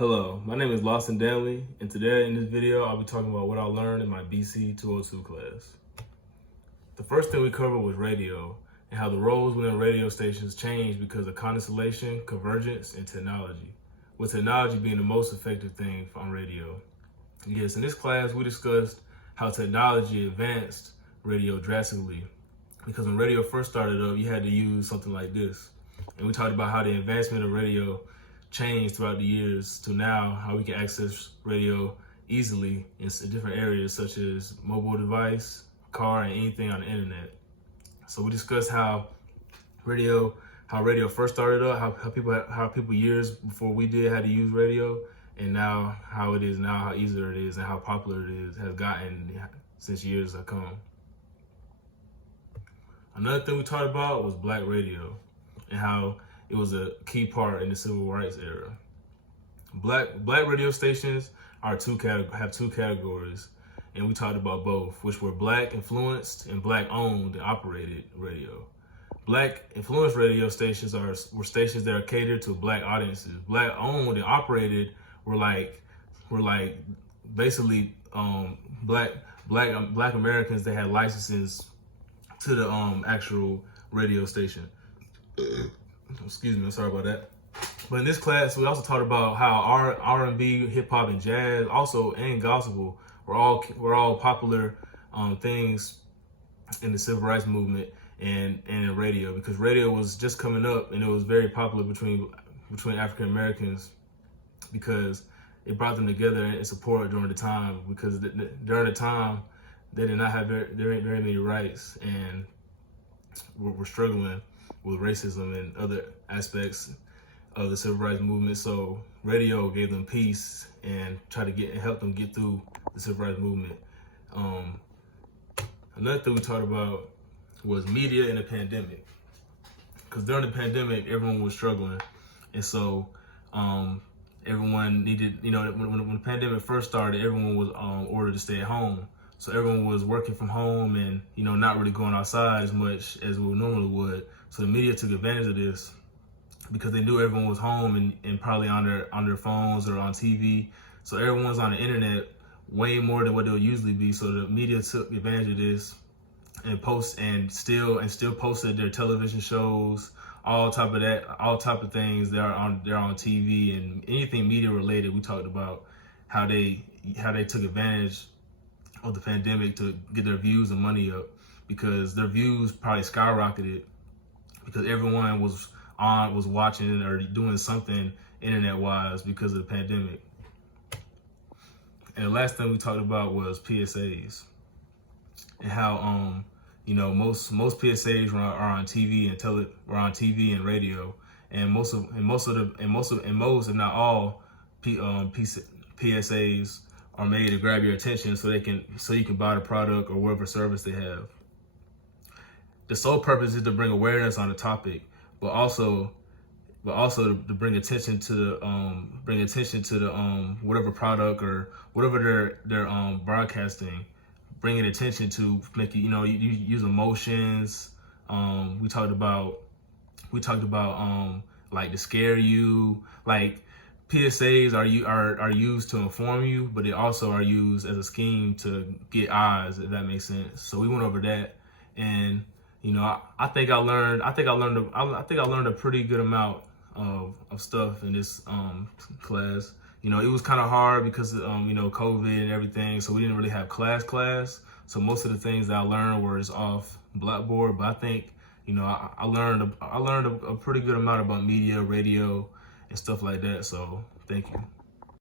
Hello, my name is Lawson Danley, and today in this video, I'll be talking about what I learned in my BC 202 class. The first thing we covered was radio, and how the roles within radio stations changed because of constellation, convergence, and technology, with technology being the most effective thing on radio. Yes, in this class, we discussed how technology advanced radio drastically, because when radio first started up, you had to use something like this. And we talked about how the advancement of radio changed throughout the years to now, how we can access radio easily in different areas such as mobile device, car, and anything on the internet. So we discussed how radio first started up, how people years before we did had to use radio, and now how it is now, how easier it is, and how popular it is has gotten since years have come. Another thing we talked about was black radio and how it was a key part in the civil rights era. Black radio stations have two categories, and we talked about both, which were black influenced and black owned and operated radio. Black influenced radio stations were stations that are catered to black audiences. Black owned and operated were basically black Americans that had licenses to the actual radio station. Excuse me, I'm sorry about that. But in this class, we also talked about how R&B, hip hop, and jazz, also and gospel, were all popular things in the civil rights movement and in radio, because radio was just coming up and it was very popular between African Americans, because it brought them together and support during the time, because during the time they did not have very many rights and were struggling with racism and other aspects of the civil rights movement. So radio gave them peace and help them get through the civil rights movement. Another thing we talked about was media in the pandemic, because during the pandemic everyone was struggling, and so everyone needed, when the pandemic first started, everyone was ordered to stay at home. So everyone was working from home and, not really going outside as much as we normally would. So the media took advantage of this because they knew everyone was home and probably on their phones or on TV. So everyone's on the internet way more than what they would usually be. So the media took advantage of this and still posted their television shows, all type of things they're on TV, and anything media related. We talked about how they took advantage of the pandemic to get their views and money up, because their views probably skyrocketed because everyone was watching or doing something internet wise because of the pandemic. And the last thing we talked about was PSAs, and how most PSAs are on TV and radio, and most if not all PSAs are made to grab your attention so you can buy the product or whatever service they have. The sole purpose is to bring awareness on the topic, but also to bring attention to the whatever product or whatever they're broadcasting, bringing attention to make you use emotions. We talked about like to scare you. Like PSAs are used to inform you, but they also are used as a scheme to get eyes, if that makes sense. So we went over that, and I think I learned a pretty good amount of stuff in this class. It was kind of hard because of COVID and everything, so we didn't really have class. So most of the things that I learned were just off Blackboard, but I think I learned a pretty good amount about media, radio, and stuff like that. So thank you.